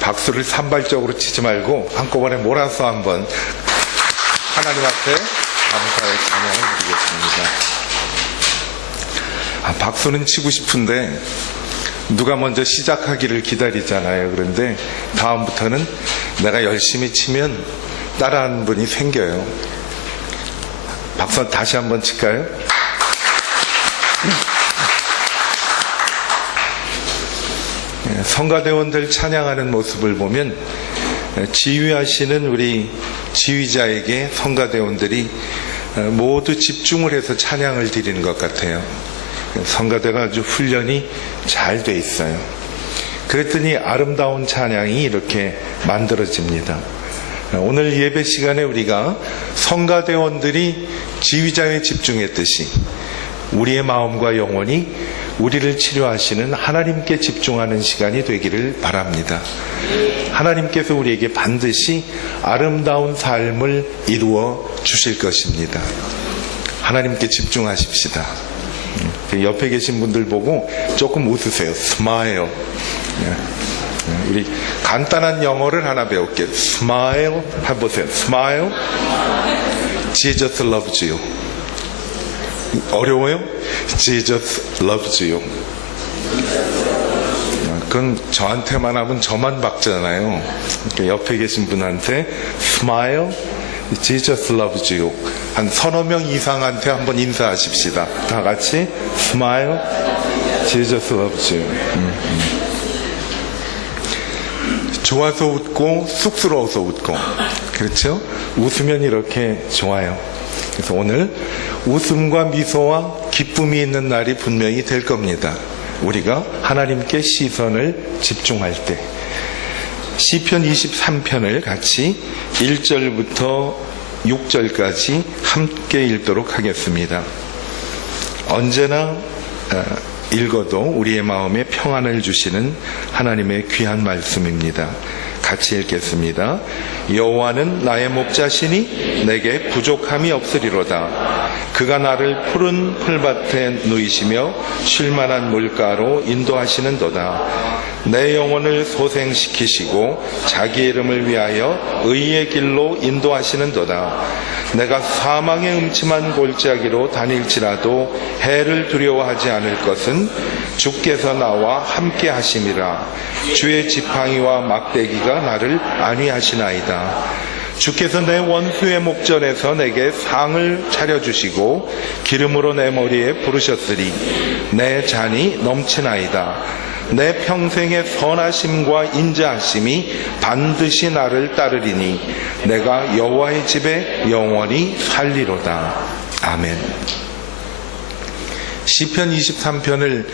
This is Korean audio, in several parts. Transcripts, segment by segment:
박수를 산발적으로 치지 말고 한꺼번에 몰아서 한번 하나님 앞에 감사의 찬양을 드리겠습니다. 박수는 치고 싶은데 누가 먼저 시작하기를 기다리잖아요. 그런데 다음부터는 내가 열심히 치면 따라하는 분이 생겨요. 박수 다시 한번 칠까요? 성가대원들 찬양하는 모습을 보면 지휘하시는 우리 지휘자에게 성가대원들이 모두 집중을 해서 찬양을 드리는 것 같아요. 성가대가 아주 훈련이 잘 돼 있어요. 그랬더니 아름다운 찬양이 이렇게 만들어집니다. 오늘 예배 시간에 우리가 성가대원들이 지휘자에 집중했듯이 우리의 마음과 영혼이 우리를 치료하시는 하나님께 집중하는 시간이 되기를 바랍니다. 하나님께서 우리에게 반드시 아름다운 삶을 이루어 주실 것입니다. 하나님께 집중하십시다. 옆에 계신 분들 보고 조금 웃으세요. 스마일. 우리 간단한 영어를 하나 배울게요. 스마일 해보세요. 스마일. Jesus loves you. 어려워요? Jesus loves you. 그건 저한테만 하면 저만 박잖아요. 옆에 계신 분한테 Smile, Jesus loves you. 한 서너 명 이상한테 한번 인사하십시다. 다 같이 Smile, Jesus loves you. 좋아서 웃고 쑥스러워서 웃고, 그렇죠? 웃으면 이렇게 좋아요. 그래서 오늘 웃음과 미소와 기쁨이 있는 날이 분명히 될 겁니다. 우리가 하나님께 시선을 집중할 때. 시편 23편을 같이 1절부터 6절까지 함께 읽도록 하겠습니다. 언제나 읽어도 우리의 마음에 평안을 주시는 하나님의 귀한 말씀입니다. 같이 읽겠습니다. 여호와는 나의 목자시니 내게 부족함이 없으리로다. 그가 나를 푸른 풀밭에 누이시며 쉴만한 물가로 인도하시는도다. 내 영혼을 소생시키시고 자기 이름을 위하여 의의 길로 인도하시는도다. 내가 사망의 음침한 골짜기로 다닐지라도 해를 두려워하지 않을 것은 주께서 나와 함께 하심이라. 주의 지팡이와 막대기가 나를 안위하시나이다. 주께서 내 원수의 목전에서 내게 상을 차려주시고 기름으로 내 머리에 부르셨으리. 내 잔이 넘치나이다. 내 평생의 선하심과 인자하심이 반드시 나를 따르리니 내가 여호와의 집에 영원히 살리로다. 아멘. 시편 23편을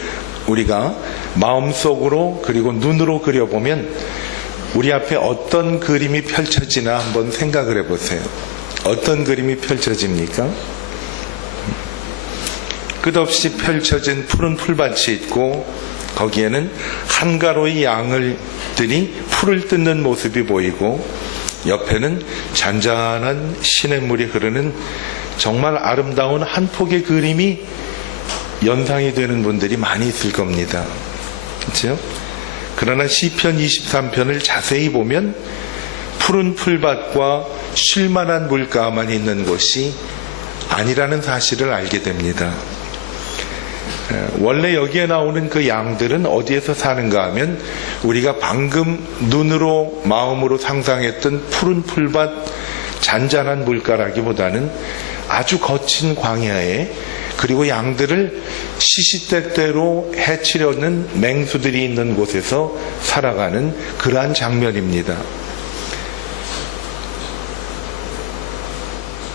우리가 마음속으로 그리고 눈으로 그려보면 우리 앞에 어떤 그림이 펼쳐지나 한번 생각을 해보세요. 어떤 그림이 펼쳐집니까? 끝없이 펼쳐진 푸른 풀밭이 있고 거기에는 한가로이 양들이 풀을 뜯는 모습이 보이고 옆에는 잔잔한 시냇물이 흐르는 정말 아름다운 한 폭의 그림이 연상이 되는 분들이 많이 있을 겁니다. 그렇죠? 그러나 시편 23편을 자세히 보면 푸른 풀밭과 쉴만한 물가만 있는 곳이 아니라는 사실을 알게 됩니다. 원래 여기에 나오는 그 양들은 어디에서 사는가 하면 우리가 방금 눈으로 마음으로 상상했던 푸른 풀밭 잔잔한 물가라기보다는 아주 거친 광야에 그리고 양들을 시시때때로 해치려는 맹수들이 있는 곳에서 살아가는 그러한 장면입니다.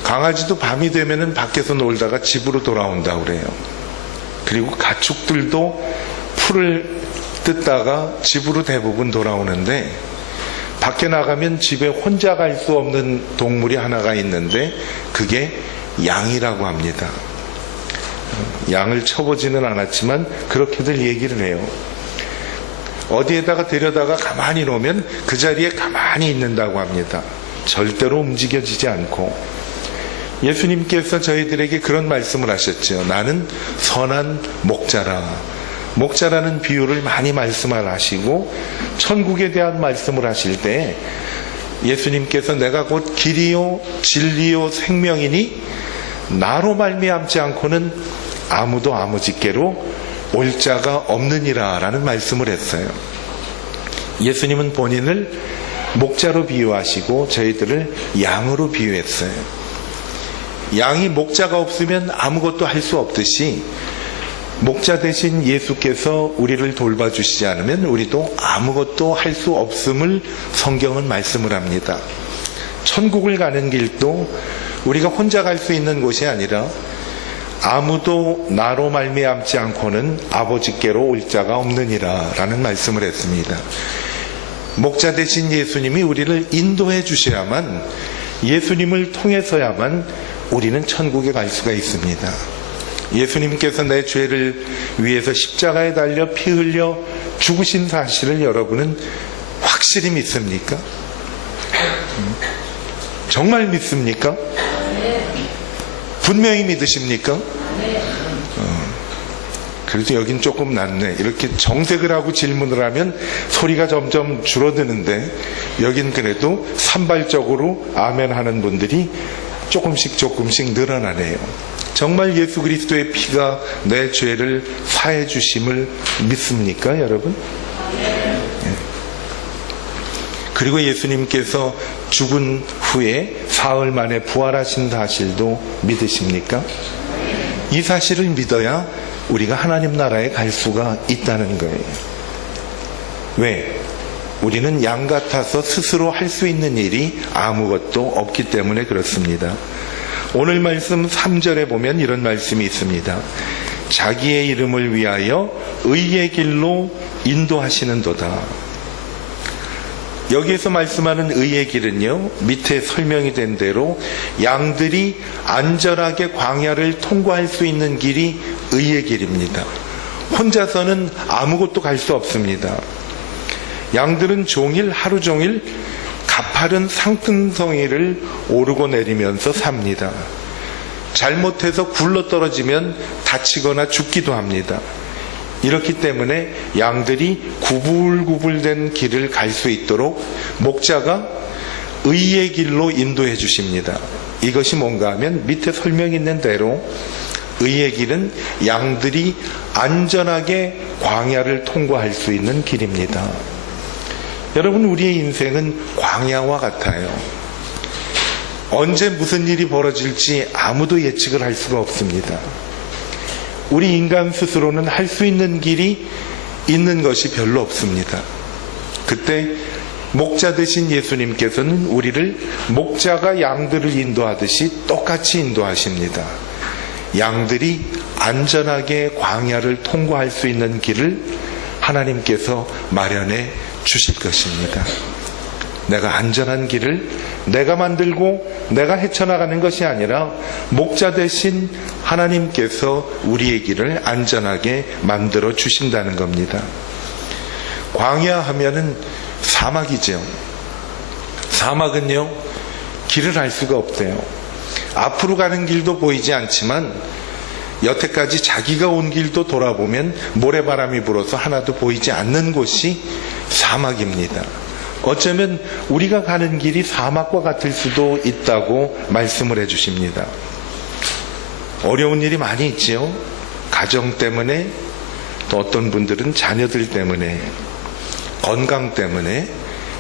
강아지도 밤이 되면은 밖에서 놀다가 집으로 돌아온다고 그래요. 그리고 가축들도 풀을 뜯다가 집으로 대부분 돌아오는데 밖에 나가면 집에 혼자 갈 수 없는 동물이 하나가 있는데 그게 양이라고 합니다. 양을 쳐보지는 않았지만 그렇게들 얘기를 해요. 어디에다가 데려다가 가만히 놓으면 그 자리에 가만히 있는다고 합니다. 절대로 움직여지지 않고. 예수님께서 저희들에게 그런 말씀을 하셨죠. 나는 선한 목자라. 목자라는 비유를 많이 말씀을 하시고 천국에 대한 말씀을 하실 때 예수님께서 내가 곧 길이요 진리요 생명이니 나로 말미암지 않고는 아무도 아버지께로 올 자가 없느니라 라는 말씀을 했어요. 예수님은 본인을 목자로 비유하시고 저희들을 양으로 비유했어요. 양이 목자가 없으면 아무것도 할 수 없듯이 목자 대신 예수께서 우리를 돌봐주시지 않으면 우리도 아무것도 할 수 없음을 성경은 말씀을 합니다. 천국을 가는 길도 우리가 혼자 갈 수 있는 곳이 아니라 아무도 나로 말미암지 않고는 아버지께로 올 자가 없느니라 라는 말씀을 했습니다. 목자 대신 예수님이 우리를 인도해 주셔야만, 예수님을 통해서야만 우리는 천국에 갈 수가 있습니다. 예수님께서 내 죄를 위해서 십자가에 달려 피 흘려 죽으신 사실을 여러분은 확실히 믿습니까? 정말 믿습니까? 분명히 믿으십니까? 그래도 여긴 조금 낫네. 이렇게 정색을 하고 질문을 하면 소리가 점점 줄어드는데 여긴 그래도 산발적으로 아멘 하는 분들이 조금씩 늘어나네요. 정말 예수 그리스도의 피가 내 죄를 사해 주심을 믿습니까, 여러분? 네. 그리고 예수님께서 죽은 후에 사흘 만에 부활하신 사실도 믿으십니까? 이 사실을 믿어야 우리가 하나님 나라에 갈 수가 있다는 거예요. 왜? 우리는 양 같아서 스스로 할 수 있는 일이 아무것도 없기 때문에 그렇습니다. 오늘 말씀 3절에 보면 이런 말씀이 있습니다. 자기의 이름을 위하여 의의 길로 인도하시는도다. 여기에서 말씀하는 의의 길은요, 밑에 설명이 된 대로 양들이 안전하게 광야를 통과할 수 있는 길이 의의 길입니다. 혼자서는 아무것도 갈 수 없습니다. 양들은 하루 종일 가파른 상등성이를 오르고 내리면서 삽니다. 잘못해서 굴러떨어지면 다치거나 죽기도 합니다. 이렇기 때문에 양들이 구불구불된 길을 갈 수 있도록 목자가 의의 길로 인도해 주십니다. 이것이 뭔가 하면 밑에 설명이 있는 대로 의의 길은 양들이 안전하게 광야를 통과할 수 있는 길입니다. 여러분, 우리의 인생은 광야와 같아요. 언제 무슨 일이 벌어질지 아무도 예측을 할 수가 없습니다. 우리 인간 스스로는 할 수 있는 길이 있는 것이 별로 없습니다. 그때 목자 되신 예수님께서는 우리를 목자가 양들을 인도하듯이 똑같이 인도하십니다. 양들이 안전하게 광야를 통과할 수 있는 길을 하나님께서 마련해 주실 것입니다. 내가 안전한 길을 내가 만들고 내가 헤쳐나가는 것이 아니라 목자 대신 하나님께서 우리의 길을 안전하게 만들어 주신다는 겁니다. 광야 하면은 사막이죠. 사막은요, 길을 알 수가 없대요. 앞으로 가는 길도 보이지 않지만 여태까지 자기가 온 길도 돌아보면 모래바람이 불어서 하나도 보이지 않는 곳이 사막입니다. 어쩌면 우리가 가는 길이 사막과 같을 수도 있다고 말씀을 해주십니다. 어려운 일이 많이 있지요. 가정 때문에, 또 어떤 분들은 자녀들 때문에, 건강 때문에,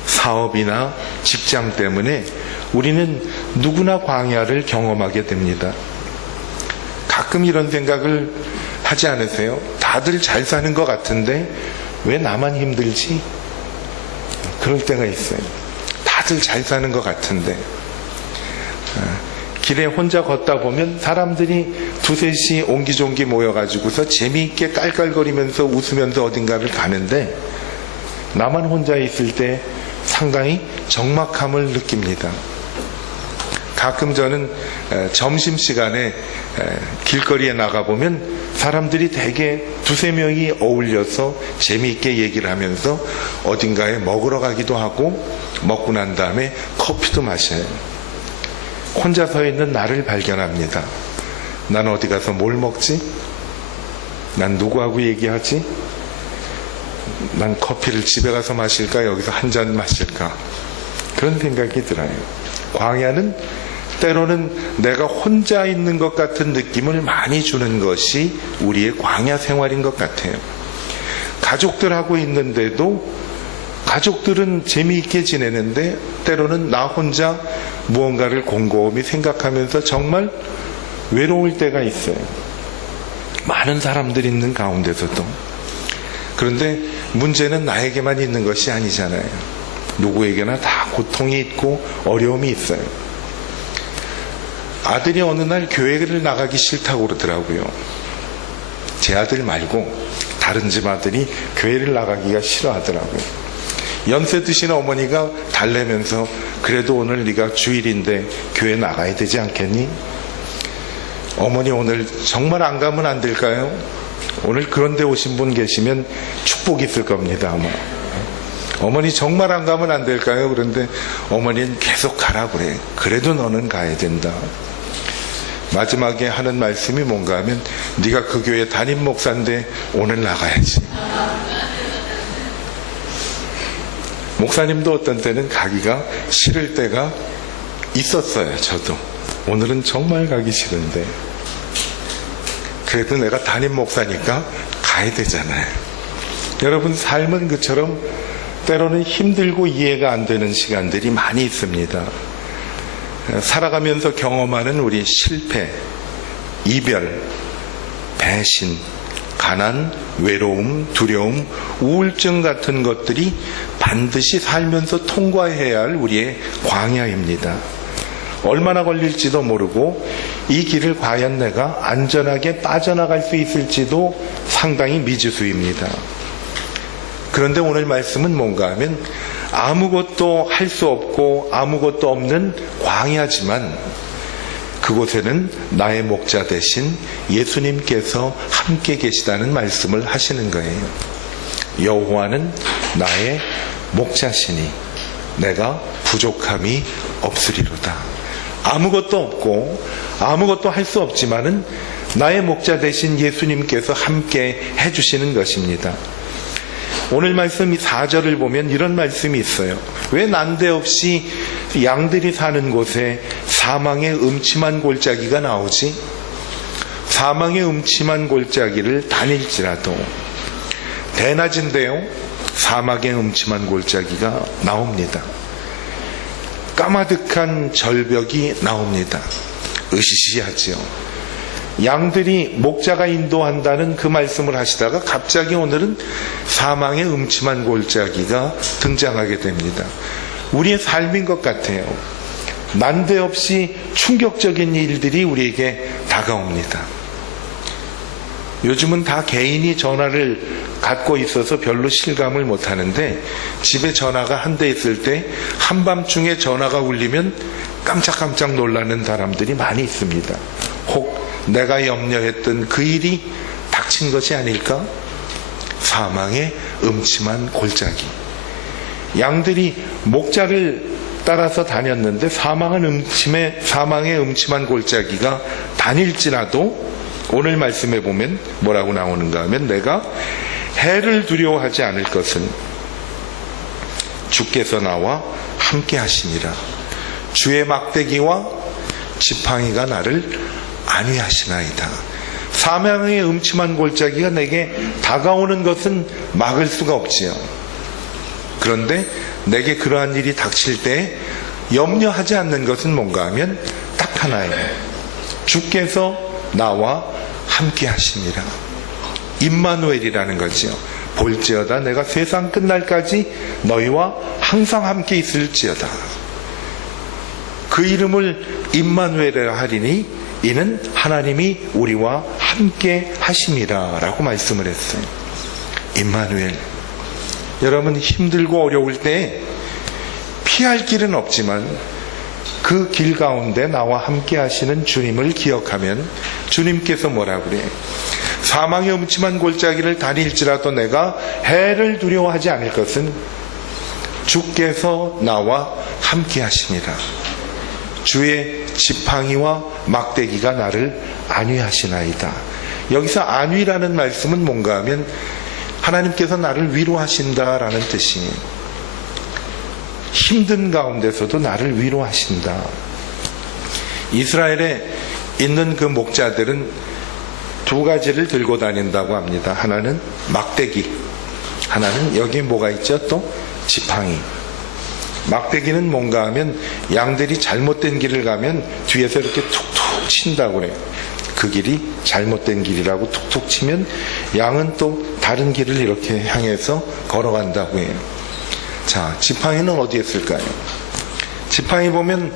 사업이나 직장 때문에 우리는 누구나 광야를 경험하게 됩니다. 가끔 이런 생각을 하지 않으세요? 다들 잘 사는 것 같은데 왜 나만 힘들지? 그럴 때가 있어요. 다들 잘 사는 것 같은데 길에 혼자 걷다 보면 사람들이 두셋이 옹기종기 모여가지고서 재미있게 깔깔거리면서 웃으면서 어딘가를 가는데 나만 혼자 있을 때 상당히 적막함을 느낍니다. 가끔 저는 점심시간에 길거리에 나가보면 사람들이 대개 두세 명이 어울려서 재미있게 얘기를 하면서 어딘가에 먹으러 가기도 하고 먹고 난 다음에 커피도 마셔요. 혼자 서 있는 나를 발견합니다. 난 어디 가서 뭘 먹지? 난 누구하고 얘기하지? 난 커피를 집에 가서 마실까 여기서 한 잔 마실까 그런 생각이 들어요. 광야는 때로는 내가 혼자 있는 것 같은 느낌을 많이 주는 것이 우리의 광야 생활인 것 같아요. 가족들하고 있는데도 가족들은 재미있게 지내는데 때로는 나 혼자 무언가를 곰곰이 생각하면서 정말 외로울 때가 있어요. 많은 사람들이 있는 가운데서도. 그런데 문제는 나에게만 있는 것이 아니잖아요. 누구에게나 다 고통이 있고 어려움이 있어요. 아들이 어느 날 교회를 나가기 싫다고 그러더라고요. 제 아들 말고 다른 집 아들이 교회를 나가기가 싫어하더라고요. 연세 드신 어머니가 달래면서 그래도 오늘 네가 주일인데 교회 나가야 되지 않겠니? 어머니 오늘 정말 안 가면 안 될까요? 오늘 그런데 오신 분 계시면 축복이 있을 겁니다 아마. 어머니 정말 안 가면 안 될까요? 그런데 어머니는 계속 가라 그래. 그래도 너는 가야 된다. 마지막에 하는 말씀이 뭔가 하면 네가 그 교회 담임 목사인데 오늘 나가야지. 목사님도 어떤 때는 가기가 싫을 때가 있었어요. 저도 오늘은 정말 가기 싫은데 그래도 내가 담임 목사니까 가야 되잖아요. 여러분 삶은 그처럼 때로는 힘들고 이해가 안 되는 시간들이 많이 있습니다. 살아가면서 경험하는 우리 실패, 이별, 배신, 가난, 외로움, 두려움, 우울증 같은 것들이 반드시 살면서 통과해야 할 우리의 광야입니다. 얼마나 걸릴지도 모르고 이 길을 과연 내가 안전하게 빠져나갈 수 있을지도 상당히 미지수입니다. 그런데 오늘 말씀은 뭔가 하면 아무것도 할 수 없고 아무것도 없는 광야지만 그곳에는 나의 목자 대신 예수님께서 함께 계시다는 말씀을 하시는 거예요. 여호와는 나의 목자시니 내가 부족함이 없으리로다. 아무것도 없고 아무것도 할 수 없지만은 나의 목자 대신 예수님께서 함께 해주시는 것입니다. 오늘 말씀 이 4절을 보면 이런 말씀이 있어요. 왜 난데없이 양들이 사는 곳에 사망의 음침한 골짜기가 나오지? 사망의 음침한 골짜기를 다닐지라도 대낮인데요 사막의 음침한 골짜기가 나옵니다. 까마득한 절벽이 나옵니다. 으시시하지요. 양들이 목자가 인도한다는 그 말씀을 하시다가 갑자기 오늘은 사망의 음침한 골짜기가 등장하게 됩니다. 우리의 삶인 것 같아요. 난데없이 충격적인 일들이 우리에게 다가옵니다. 요즘은 다 개인이 전화를 갖고 있어서 별로 실감을 못하는데 집에 전화가 한 대 있을 때 한밤중에 전화가 울리면 깜짝깜짝 놀라는 사람들이 많이 있습니다. 혹 내가 염려했던 그 일이 닥친 것이 아닐까? 사망의 음침한 골짜기. 양들이 목자를 따라서 다녔는데 사망의 음침한 골짜기가 다닐지라도 오늘 말씀에 보면 뭐라고 나오는가 하면 내가 해를 두려워하지 않을 것은 주께서 나와 함께 하시니라. 주의 막대기와 지팡이가 나를 안위하시나이다. 사망의 음침한 골짜기가 내게 다가오는 것은 막을 수가 없지요. 그런데 내게 그러한 일이 닥칠 때 염려하지 않는 것은 뭔가 하면 딱 하나예요. 주께서 나와 함께 하시니라. 임마누엘이라는 거지요. 볼지어다 내가 세상 끝날까지 너희와 항상 함께 있을지어다. 그 이름을 임마누엘이라 하리니 이는 하나님이 우리와 함께 하심이라 라고 말씀을 했어요. 임마누엘. 여러분 힘들고 어려울 때 피할 길은 없지만 그 길 가운데 나와 함께 하시는 주님을 기억하면 주님께서 뭐라 그래? 사망의 음침한 골짜기를 다닐지라도 내가 해를 두려워하지 않을 것은 주께서 나와 함께 하시니라. 주의 지팡이와 막대기가 나를 안위하시나이다. 여기서 안위라는 말씀은 뭔가 하면 하나님께서 나를 위로하신다라는 뜻이에요. 힘든 가운데서도 나를 위로하신다. 이스라엘에 있는 그 목자들은 두 가지를 들고 다닌다고 합니다. 하나는 막대기, 하나는 여기에 뭐가 있죠? 또 지팡이. 막대기는 뭔가 하면 양들이 잘못된 길을 가면 뒤에서 이렇게 툭툭 친다고 그래요. 그 길이 잘못된 길이라고 툭툭 치면 양은 또 다른 길을 이렇게 향해서 걸어간다고 해요. 자, 지팡이는 어디에 쓸까요? 지팡이 보면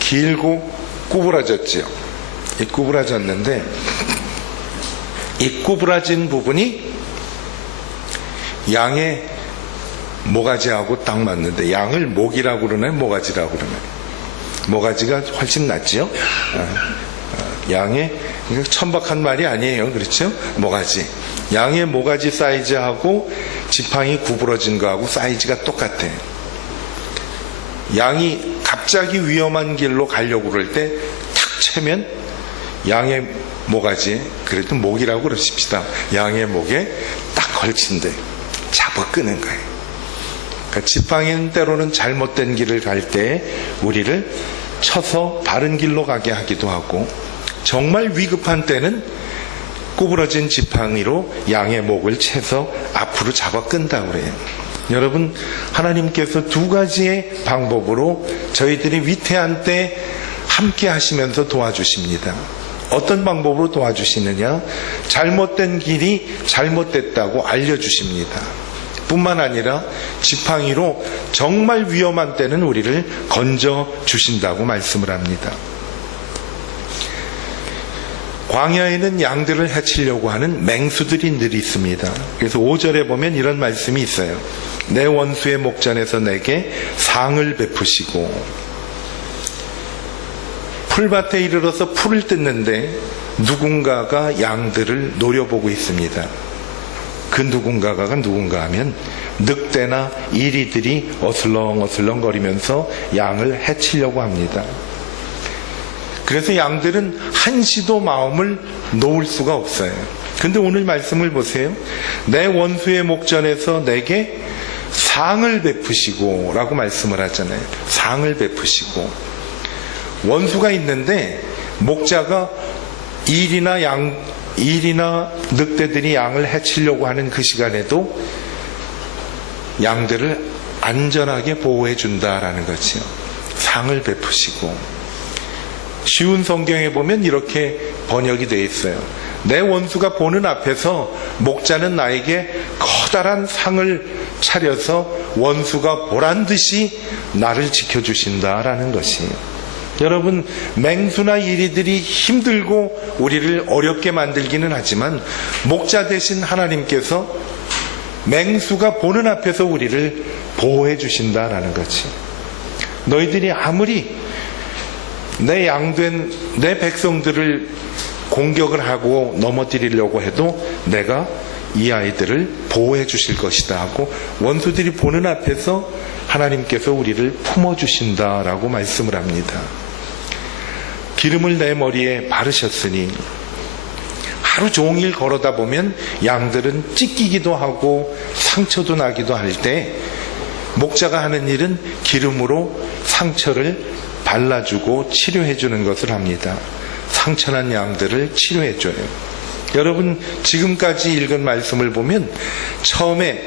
길고 구부러졌죠. 이 구부러졌는데 이 구부러진 부분이 양의 모가지하고 딱 맞는데, 양을 목이라고 그러나요? 모가지라고 그러나요? 모가지가 훨씬 낫죠? 양의, 천박한 말이 아니에요. 그렇죠? 모가지. 양의 모가지 사이즈하고 지팡이 구부러진 거하고 사이즈가 똑같아요. 양이 갑자기 위험한 길로 가려고 그럴 때 탁 채면 양의 모가지에, 그래도 목이라고 그러십시다. 양의 목에 딱 걸친대. 잡아 끄는 거예요. 그러니까 지팡이는 때로는 잘못된 길을 갈 때 우리를 쳐서 바른 길로 가게 하기도 하고, 정말 위급한 때는 구부러진 지팡이로 양의 목을 채서 앞으로 잡아 끈다고 그래요. 여러분, 하나님께서 두 가지의 방법으로 저희들이 위태한 때 함께 하시면서 도와주십니다. 어떤 방법으로 도와주시느냐? 잘못된 길이 잘못됐다고 알려주십니다. 뿐만 아니라 지팡이로 정말 위험한 때는 우리를 건져 주신다고 말씀을 합니다. 광야에는 양들을 해치려고 하는 맹수들이 늘 있습니다. 그래서 5절에 보면 이런 말씀이 있어요. 내 원수의 목전에서 내게 상을 베푸시고. 풀밭에 이르러서 풀을 뜯는데 누군가가 양들을 노려보고 있습니다. 그 누군가가 누군가 하면 늑대나 이리들이 어슬렁어슬렁 거리면서 양을 해치려고 합니다. 그래서 양들은 한시도 마음을 놓을 수가 없어요. 근데 오늘 말씀을 보세요. 내 원수의 목전에서 내게 상을 베푸시고 라고 말씀을 하잖아요. 상을 베푸시고. 원수가 있는데 목자가 일이나 늑대들이 양을 해치려고 하는 그 시간에도 양들을 안전하게 보호해 준다라는 거지요. 상을 베푸시고. 쉬운 성경에 보면 이렇게 번역이 되어 있어요. 내 원수가 보는 앞에서 목자는 나에게 커다란 상을 차려서 원수가 보란 듯이 나를 지켜주신다라는 것이에요. 여러분, 맹수나 이리들이 힘들고 우리를 어렵게 만들기는 하지만 목자 되신 하나님께서 맹수가 보는 앞에서 우리를 보호해 주신다라는 거지. 너희들이 아무리 내 양된 내 백성들을 공격을 하고 넘어뜨리려고 해도 내가 이 아이들을 보호해 주실 것이다 하고 원수들이 보는 앞에서 하나님께서 우리를 품어주신다라고 말씀을 합니다. 기름을 내 머리에 바르셨으니 하루 종일 걸어다 보면 양들은 찢기기도 하고 상처도 나기도 할 때 목자가 하는 일은 기름으로 상처를 발라주고 치료해주는 것을 합니다. 상처난 양들을 치료해줘요. 여러분, 지금까지 읽은 말씀을 보면 처음에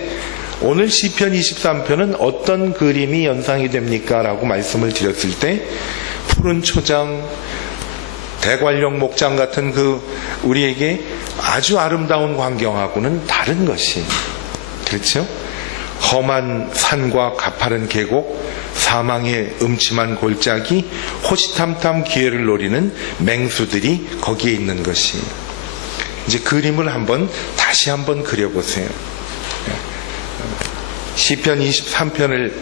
오늘 시편 23편은 어떤 그림이 연상이 됩니까? 라고 말씀을 드렸을 때 푸른 초장, 대관령 목장 같은 그 우리에게 아주 아름다운 광경하고는 다른 것이, 그렇죠? 험한 산과 가파른 계곡, 사망의 음침한 골짜기, 호시탐탐 기회를 노리는 맹수들이 거기에 있는 것이. 이제 그림을 다시 한번 그려보세요. 시편 23편을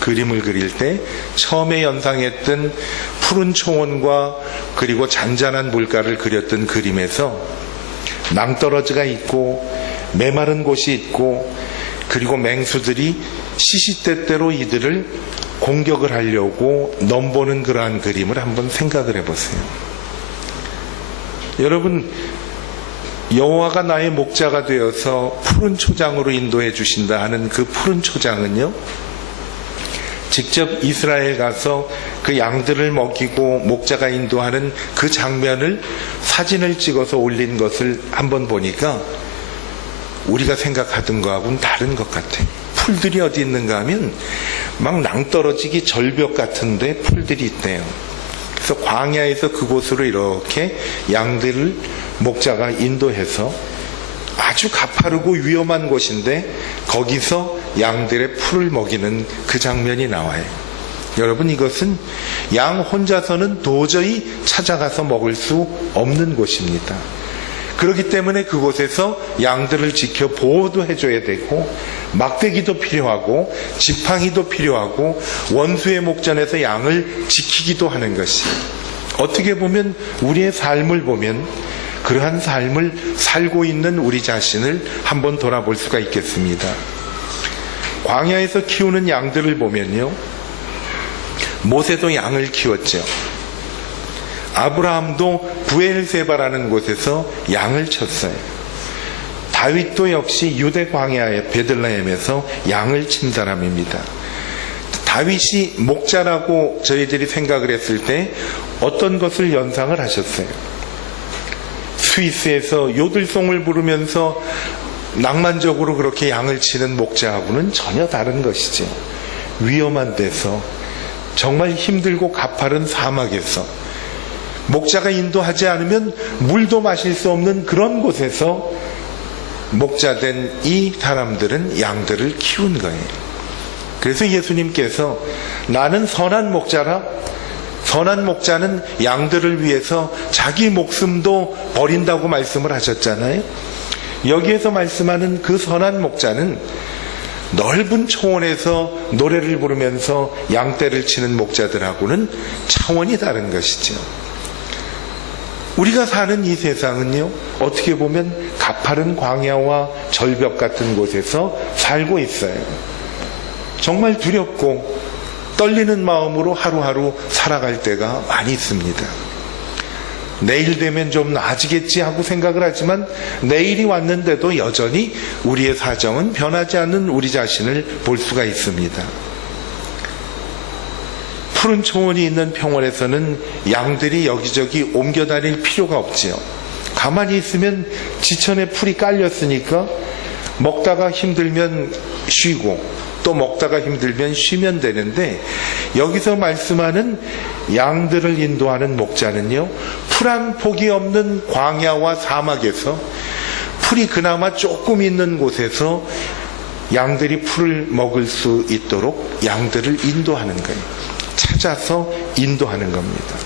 그림을 그릴 때 처음에 연상했던 푸른 초원과 그리고 잔잔한 물가를 그렸던 그림에서 낭떠러지가 있고 메마른 곳이 있고 그리고 맹수들이 시시때때로 이들을 공격을 하려고 넘보는 그러한 그림을 한번 생각을 해보세요. 여러분, 여호와가 나의 목자가 되어서 푸른 초장으로 인도해 주신다 하는 그 푸른 초장은요, 직접 이스라엘 가서 그 양들을 먹이고 목자가 인도하는 그 장면을 사진을 찍어서 올린 것을 한번 보니까 우리가 생각하던 거하고는 다른 것 같아요. 풀들이 어디 있는가 하면 막 낭떠러지기 절벽 같은데 풀들이 있대요. 그래서 광야에서 그곳으로 이렇게 양들을 목자가 인도해서 아주 가파르고 위험한 곳인데 거기서 양들의 풀을 먹이는 그 장면이 나와요. 여러분, 이것은 양 혼자서는 도저히 찾아가서 먹을 수 없는 곳입니다. 그렇기 때문에 그곳에서 양들을 지켜 보호도 해줘야 되고, 막대기도 필요하고 지팡이도 필요하고 원수의 목전에서 양을 지키기도 하는 것이, 어떻게 보면 우리의 삶을 보면 그러한 삶을 살고 있는 우리 자신을 한번 돌아볼 수가 있겠습니다. 광야에서 키우는 양들을 보면요, 모세도 양을 키웠죠. 아브라함도 부엘세바라는 곳에서 양을 쳤어요. 다윗도 역시 유대 광야의 베들레헴에서 양을 친 사람입니다. 다윗이 목자라고 저희들이 생각을 했을 때 어떤 것을 연상을 하셨어요? 스위스에서 요들송을 부르면서 낭만적으로 그렇게 양을 치는 목자하고는 전혀 다른 것이죠. 위험한 데서, 정말 힘들고 가파른 사막에서, 목자가 인도하지 않으면 물도 마실 수 없는 그런 곳에서 목자된 이 사람들은 양들을 키운 거예요. 그래서 예수님께서 나는 선한 목자라, 선한 목자는 양들을 위해서 자기 목숨도 버린다고 말씀을 하셨잖아요. 여기에서 말씀하는 그 선한 목자는 넓은 초원에서 노래를 부르면서 양떼를 치는 목자들하고는 차원이 다른 것이죠. 우리가 사는 이 세상은요, 어떻게 보면 가파른 광야와 절벽 같은 곳에서 살고 있어요. 정말 두렵고 떨리는 마음으로 하루하루 살아갈 때가 많이 있습니다. 내일 되면 좀 나아지겠지 하고 생각을 하지만 내일이 왔는데도 여전히 우리의 사정은 변하지 않는 우리 자신을 볼 수가 있습니다. 푸른 초원이 있는 평원에서는 양들이 여기저기 옮겨 다닐 필요가 없지요. 가만히 있으면 지천에 풀이 깔렸으니까 먹다가 힘들면 쉬고 또 먹다가 힘들면 쉬면 되는데, 여기서 말씀하는 양들을 인도하는 목자는요, 풀 한 폭이 없는 광야와 사막에서 풀이 그나마 조금 있는 곳에서 양들이 풀을 먹을 수 있도록 양들을 인도하는 거예요. 찾아서 인도하는 겁니다.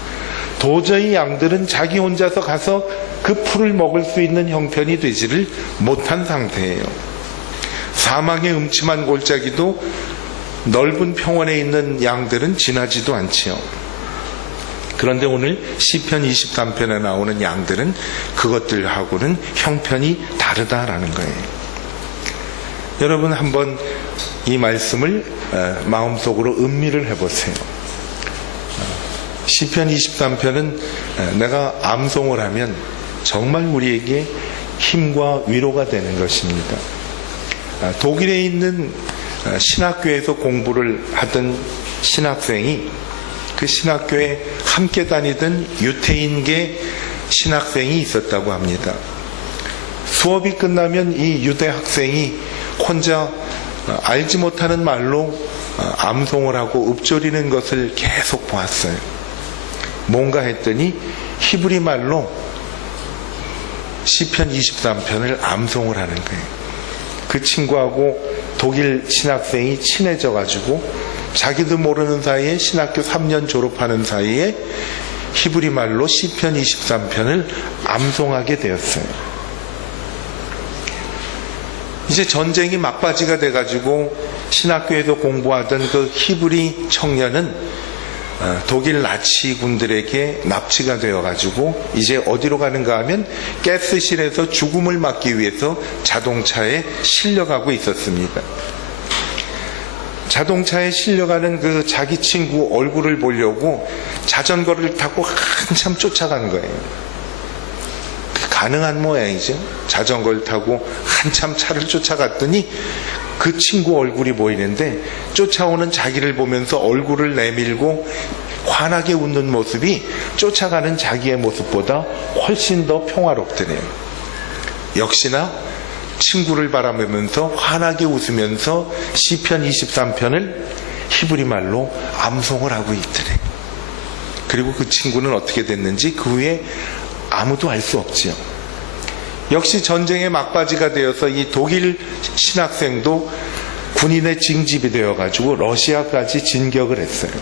도저히 양들은 자기 혼자서 가서 그 풀을 먹을 수 있는 형편이 되지를 못한 상태예요. 사막의 음침한 골짜기도 넓은 평원에 있는 양들은 지나지도 않지요. 그런데 오늘 시편 23편에 나오는 양들은 그것들하고는 형편이 다르다라는 거예요. 여러분, 한번 이 말씀을 마음속으로 음미를 해보세요. 시편 23편은 내가 암송을 하면 정말 우리에게 힘과 위로가 되는 것입니다. 독일에 있는 신학교에서 공부를 하던 신학생이, 그 신학교에 함께 다니던 유태인계 신학생이 있었다고 합니다. 수업이 끝나면 이 유대 학생이 혼자 알지 못하는 말로 암송을 하고 읊조리는 것을 계속 보았어요. 뭔가 했더니 히브리 말로 시편 23편을 암송을 하는 거예요. 그 친구하고 독일 신학생이 친해져 가지고 자기도 모르는 사이에 신학교 3년 졸업하는 사이에 히브리 말로 시편 23편을 암송하게 되었어요. 이제 전쟁이 막바지가 돼가지고 신학교에서 공부하던 그 히브리 청년은 독일 나치군들에게 납치가 되어가지고 이제 어디로 가는가 하면 가스실에서 죽음을 막기 위해서 자동차에 실려가고 있었습니다. 자동차에 실려가는 그 자기 친구 얼굴을 보려고 자전거를 타고 한참 쫓아간 거예요. 가능한 모양이죠. 자전거를 타고 한참 차를 쫓아갔더니 그 친구 얼굴이 보이는데 쫓아오는 자기를 보면서 얼굴을 내밀고 환하게 웃는 모습이 쫓아가는 자기의 모습보다 훨씬 더 평화롭더래요. 역시나 친구를 바라보면서 환하게 웃으면서 시편 23편을 히브리 말로 암송을 하고 있더래요. 그리고 그 친구는 어떻게 됐는지 그 후에 아무도 알 수 없지요. 역시 전쟁의 막바지가 되어서 이 독일 신학생도 군인의 징집이 되어가지고 러시아까지 진격을 했어요.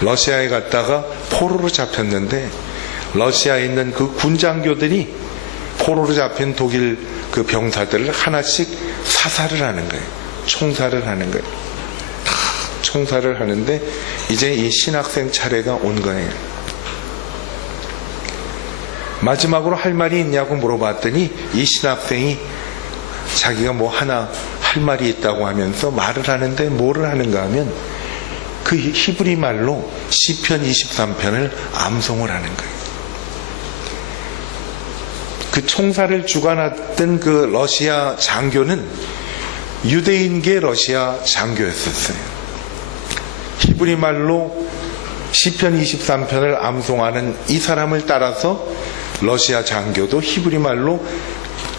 러시아에 갔다가 포로로 잡혔는데 러시아에 있는 그 군장교들이 포로로 잡힌 독일 그 병사들을 하나씩 사살을 하는 거예요. 총살을 하는 거예요. 다 총살을 하는데 이제 이 신학생 차례가 온 거예요. 마지막으로 할 말이 있냐고 물어봤더니 이 신학생이 자기가 뭐 하나 할 말이 있다고 하면서 말을 하는데 뭐를 하는가 하면 그 히브리 말로 시편 23편을 암송을 하는 거예요. 그 총살을 주관했던 그 러시아 장교는 유대인계 러시아 장교였었어요. 히브리 말로 시편 23편을 암송하는 이 사람을 따라서 러시아 장교도 히브리 말로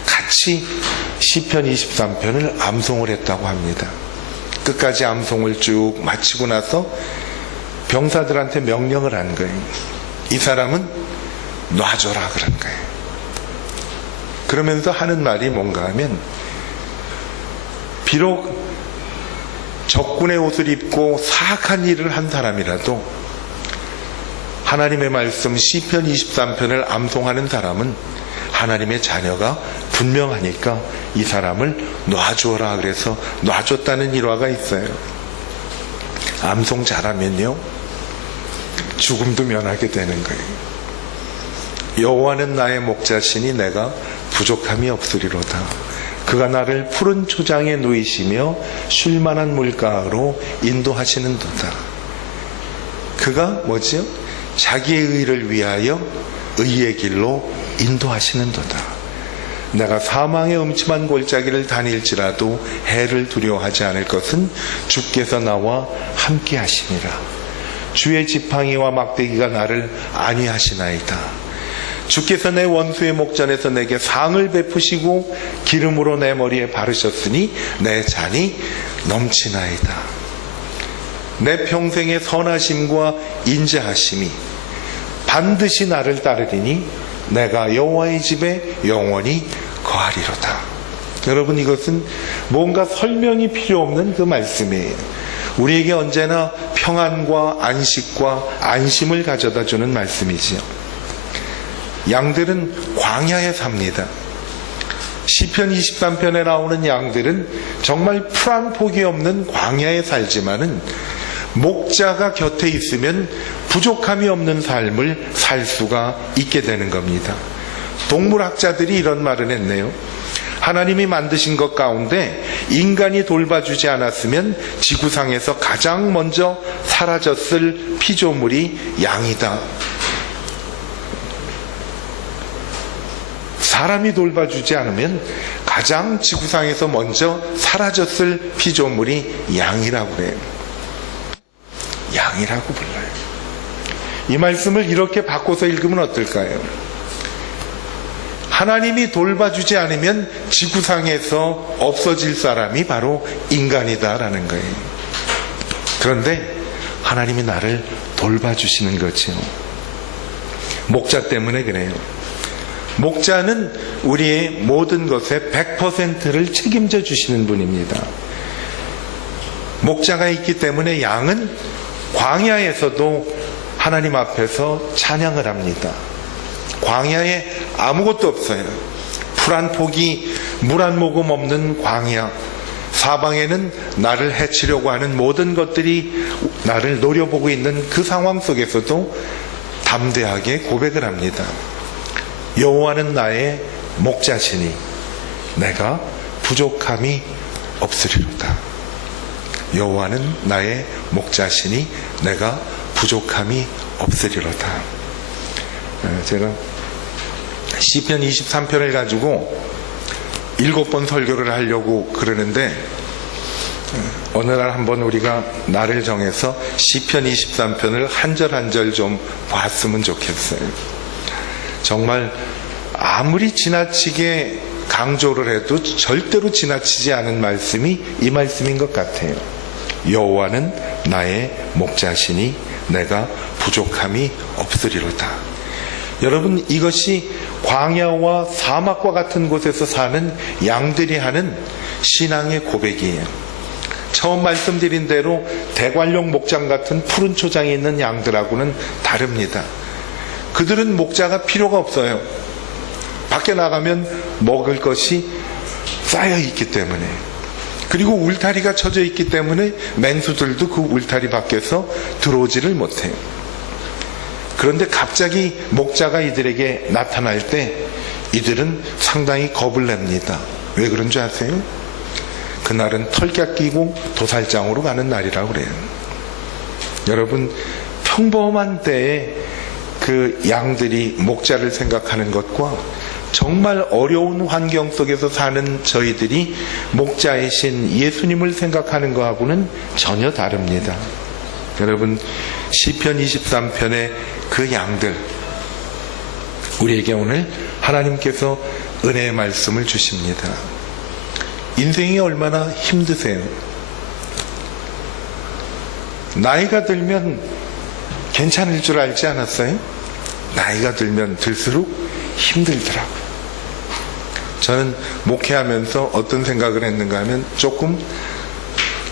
같이 시편 23편을 암송을 했다고 합니다. 끝까지 암송을 쭉 마치고 나서 병사들한테 명령을 한 거예요. 이 사람은 놔줘라 그런 거예요. 그러면서 하는 말이 뭔가 하면 비록 적군의 옷을 입고 사악한 일을 한 사람이라도 하나님의 말씀 시편 23편을 암송하는 사람은 하나님의 자녀가 분명하니까 이 사람을 놔주어라 그래서 놔줬다는 일화가 있어요. 암송 잘하면요 죽음도 면하게 되는 거예요. 여호와는 나의 목자시니 내가 부족함이 없으리로다. 그가 나를 푸른 초장에 누이시며 쉴만한 물가로 인도하시는도다. 그가 뭐지요? 자기의 의를 위하여 의의 길로 인도하시는도다. 내가 사망의 음침한 골짜기를 다닐지라도 해를 두려워하지 않을 것은 주께서 나와 함께 하시니라. 주의 지팡이와 막대기가 나를 안위하시나이다. 주께서 내 원수의 목전에서 내게 상을 베푸시고 기름으로 내 머리에 바르셨으니 내 잔이 넘치나이다. 내 평생의 선하심과 인자하심이 반드시 나를 따르리니 내가 여호와의 집에 영원히 거하리로다. 여러분, 이것은 뭔가 설명이 필요 없는 그 말씀이에요. 우리에게 언제나 평안과 안식과 안심을 가져다 주는 말씀이지요. 양들은 광야에 삽니다. 시편 23편에 나오는 양들은 정말 풀 한 폭이 없는 광야에 살지만은 목자가 곁에 있으면 부족함이 없는 삶을 살 수가 있게 되는 겁니다. 동물학자들이 이런 말을 했네요. 하나님이 만드신 것 가운데 인간이 돌봐주지 않았으면 지구상에서 가장 먼저 사라졌을 피조물이 양이다. 사람이 돌봐주지 않으면 가장 지구상에서 먼저 사라졌을 피조물이 양이라고 그래요. 양이라고 불러요. 이 말씀을 이렇게 바꿔서 읽으면 어떨까요? 하나님이 돌봐주지 않으면 지구상에서 없어질 사람이 바로 인간이다라는 거예요. 그런데 하나님이 나를 돌봐주시는 거죠. 목자 때문에 그래요. 목자는 우리의 모든 것의 100%를 책임져 주시는 분입니다. 목자가 있기 때문에 양은 광야에서도 하나님 앞에서 찬양을 합니다. 광야에 아무것도 없어요. 풀 한 포기, 물 한 모금 없는 광야. 사방에는 나를 해치려고 하는 모든 것들이 나를 노려보고 있는 그 상황 속에서도 담대하게 고백을 합니다. 여호와는 나의 목자시니 내가 부족함이 없으리로다. 여호와는 나의 목자시니 내가 부족함이 없으리로다. 제가 시편 23편을 가지고 7번 설교를 하려고 그러는데 어느 날 한번 우리가 날을 정해서 시편 23편을 한 절 한 절 좀 봤으면 좋겠어요. 정말 아무리 지나치게 강조를 해도 절대로 지나치지 않은 말씀이 이 말씀인 것 같아요. 여호와는 나의 목자시니 내가 부족함이 없으리로다. 여러분, 이것이 광야와 사막과 같은 곳에서 사는 양들이 하는 신앙의 고백이에요. 처음 말씀드린 대로 대관령 목장 같은 푸른 초장에 있는 양들하고는 다릅니다. 그들은 목자가 필요가 없어요. 밖에 나가면 먹을 것이 쌓여 있기 때문에, 그리고 울타리가 쳐져 있기 때문에 맹수들도 그 울타리 밖에서 들어오지를 못해요. 그런데 갑자기 목자가 이들에게 나타날 때 이들은 상당히 겁을 냅니다. 왜 그런 줄 아세요? 그날은 털깍 끼고 도살장으로 가는 날이라고 그래요. 여러분, 평범한 때에 그 양들이 목자를 생각하는 것과 정말 어려운 환경 속에서 사는 저희들이 목자의 신 예수님을 생각하는 것하고는 전혀 다릅니다. 여러분, 시편 23편의 그 양들, 우리에게 오늘 하나님께서 은혜의 말씀을 주십니다. 인생이 얼마나 힘드세요? 나이가 들면 괜찮을 줄 알지 않았어요? 나이가 들면 들수록 힘들더라고요. 저는 목회하면서 어떤 생각을 했는가 하면 조금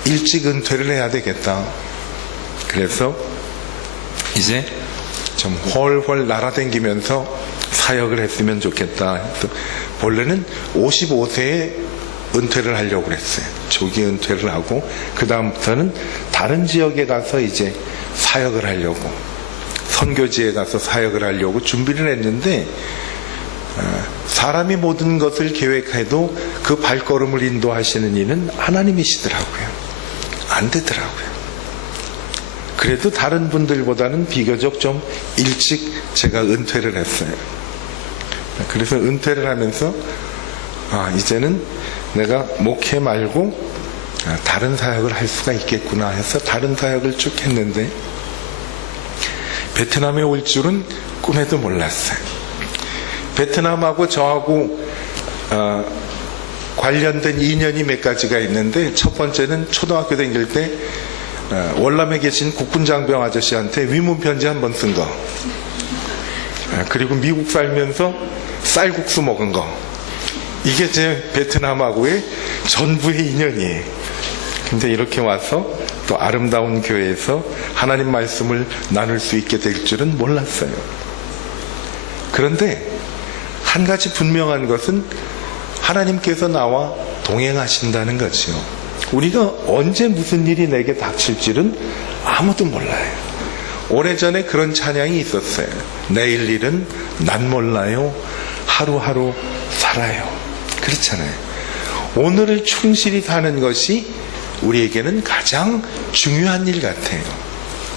일찍 은퇴를 해야 되겠다. 그래서 이제 좀 훨훨 날아다니면서 사역을 했으면 좋겠다. 그래서 본래는 55세에 은퇴를 하려고 그랬어요. 조기 은퇴를 하고 그 다음부터는 다른 지역에 가서 이제 사역을 하려고, 선교지에 가서 사역을 하려고 준비를 했는데, 사람이 모든 것을 계획해도 그 발걸음을 인도하시는 이는 하나님이시더라고요. 안 되더라고요. 그래도 다른 분들보다는 비교적 좀 일찍 제가 은퇴를 했어요. 그래서 은퇴를 하면서 이제는 내가 목회 말고 다른 사역을 할 수가 있겠구나 해서 다른 사역을 쭉 했는데, 베트남에 올 줄은 꿈에도 몰랐어요. 베트남하고 저하고 관련된 인연이 몇 가지가 있는데, 첫 번째는 초등학교 다닐 때 월남에 계신 국군장병 아저씨한테 위문 편지 한 번 쓴 거, 그리고 미국 살면서 쌀국수 먹은 거, 이게 제 베트남하고의 전부의 인연이에요. 근데 이렇게 와서 또 아름다운 교회에서 하나님 말씀을 나눌 수 있게 될 줄은 몰랐어요. 그런데 한 가지 분명한 것은 하나님께서 나와 동행하신다는 거죠. 우리가 언제 무슨 일이 내게 닥칠지는 아무도 몰라요. 오래전에 그런 찬양이 있었어요. 내일 일은 난 몰라요. 하루하루 살아요. 그렇잖아요. 오늘을 충실히 사는 것이 우리에게는 가장 중요한 일 같아요.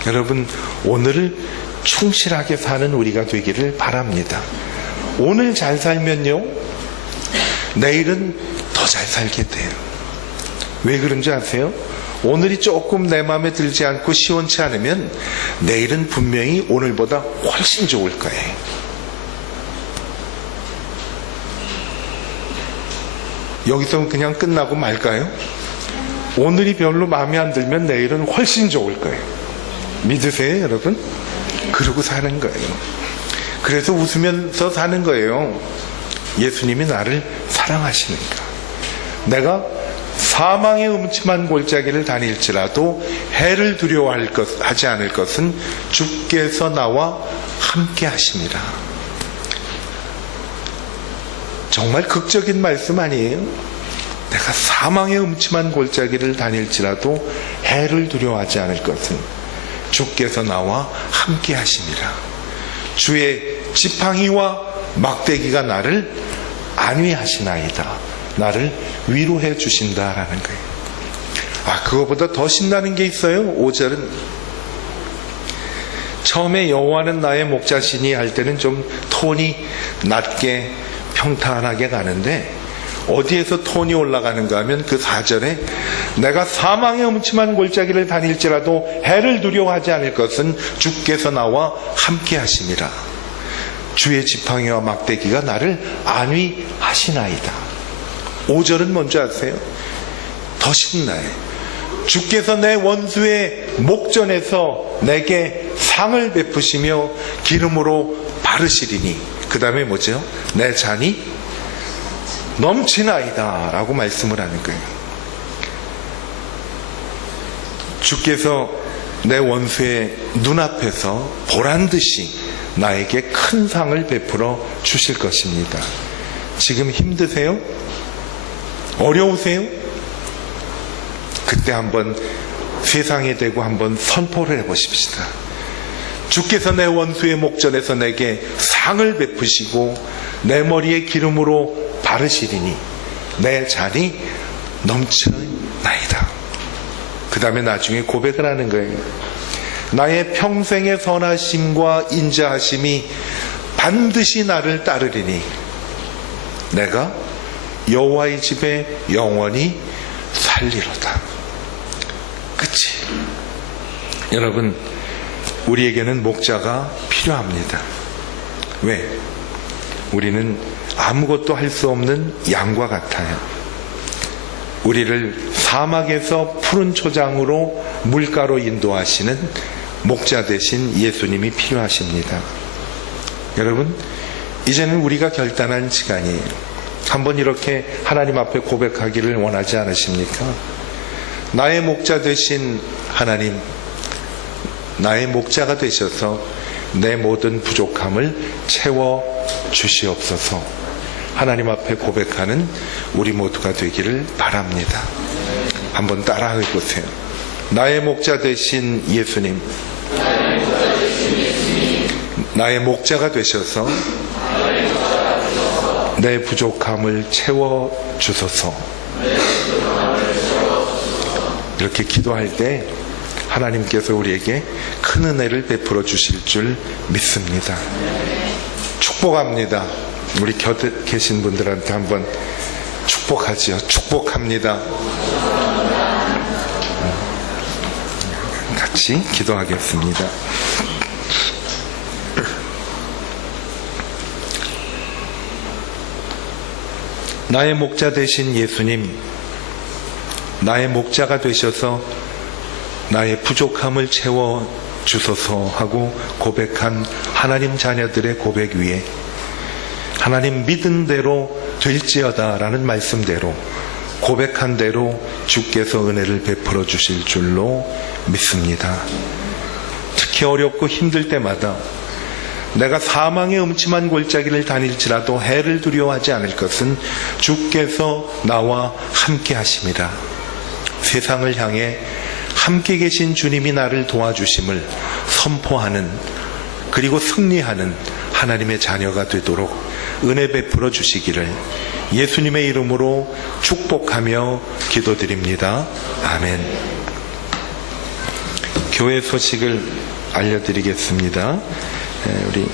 여러분, 오늘을 충실하게 사는 우리가 되기를 바랍니다. 오늘 잘 살면요, 내일은 더 잘 살게 돼요. 왜 그런지 아세요? 오늘이 조금 내 마음에 들지 않고 시원치 않으면 내일은 분명히 오늘보다 훨씬 좋을 거예요. 여기서 그냥 끝나고 말까요? 오늘이 별로 마음에 안 들면 내일은 훨씬 좋을 거예요. 믿으세요, 여러분? 그러고 사는 거예요. 그래서 웃으면서 사는 거예요. 예수님이 나를 사랑하시니까. 내가 사망의 음침한 골짜기를 다닐지라도 해를 두려워하지 않을 것은 주께서 나와 함께 하심이라. 정말 극적인 말씀 아니에요? 내가 사망의 음침한 골짜기를 다닐지라도 해를 두려워하지 않을 것은 주께서 나와 함께 하심이라. 주의 지팡이와 막대기가 나를 안위하시나이다. 나를 위로해 주신다라는 거예요. 그거보다 더 신나는 게 있어요. 5절은 처음에 여호와는 나의 목자시니 할 때는 좀 톤이 낮게 평탄하게 가는데, 어디에서 톤이 올라가는가 하면 그 4절에 내가 사망의 음침한 골짜기를 다닐지라도 해를 두려워하지 않을 것은 주께서 나와 함께 하심이라. 주의 지팡이와 막대기가 나를 안위하시나이다. 5절은 뭔지 아세요? 더 신나요. 주께서 내 원수의 목전에서 내게 상을 베푸시며 기름으로 바르시리니. 그 다음에 뭐죠? 내 잔이 넘치나이다 라고 말씀을 하는 거예요. 주께서 내 원수의 눈앞에서 보란듯이 나에게 큰 상을 베풀어 주실 것입니다. 지금 힘드세요? 어려우세요? 그때 한번 세상에 대고 한번 선포를 해보십시다. 주께서 내 원수의 목전에서 내게 상을 베푸시고 내 머리에 기름으로 바르시리니 내 잔이 넘치나이다. 그 다음에 나중에 고백을 하는 거예요. 나의 평생의 선하심과 인자하심이 반드시 나를 따르리니 내가 여호와의 집에 영원히 살리로다. 끝이. 여러분, 우리에게는 목자가 필요합니다. 왜? 우리는 아무것도 할 수 없는 양과 같아요. 우리를 사막에서 푸른 초장으로 물가로 인도하시는 목자 되신 예수님이 필요하십니다. 여러분, 이제는 우리가 결단한 시간이에요. 한번 이렇게 하나님 앞에 고백하기를 원하지 않으십니까? 나의 목자 되신 하나님, 나의 목자가 되셔서 내 모든 부족함을 채워 주시옵소서. 하나님 앞에 고백하는 우리 모두가 되기를 바랍니다. 한번 따라해 보세요. 나의 목자 되신 예수님, 나의 목자가 되셔서 내 부족함을 채워 주소서. 이렇게 기도할 때 하나님께서 우리에게 큰 은혜를 베풀어 주실 줄 믿습니다. 축복합니다. 우리 곁에 계신 분들한테 한번 축복하지요. 축복합니다. 같이 기도하겠습니다. 나의 목자 되신 예수님, 나의 목자가 되셔서 나의 부족함을 채워 주소서 하고 고백한 하나님 자녀들의 고백 위에 하나님 믿은 대로 될지어다 라는 말씀대로 고백한 대로 주께서 은혜를 베풀어 주실 줄로 믿습니다. 특히 어렵고 힘들 때마다 내가 사망의 음침한 골짜기를 다닐지라도 해를 두려워하지 않을 것은 주께서 나와 함께 하심이라. 세상을 향해 함께 계신 주님이 나를 도와주심을 선포하는, 그리고 승리하는 하나님의 자녀가 되도록 은혜 베풀어 주시기를 예수님의 이름으로 축복하며 기도드립니다. 아멘. 교회 소식을 알려드리겠습니다. 우리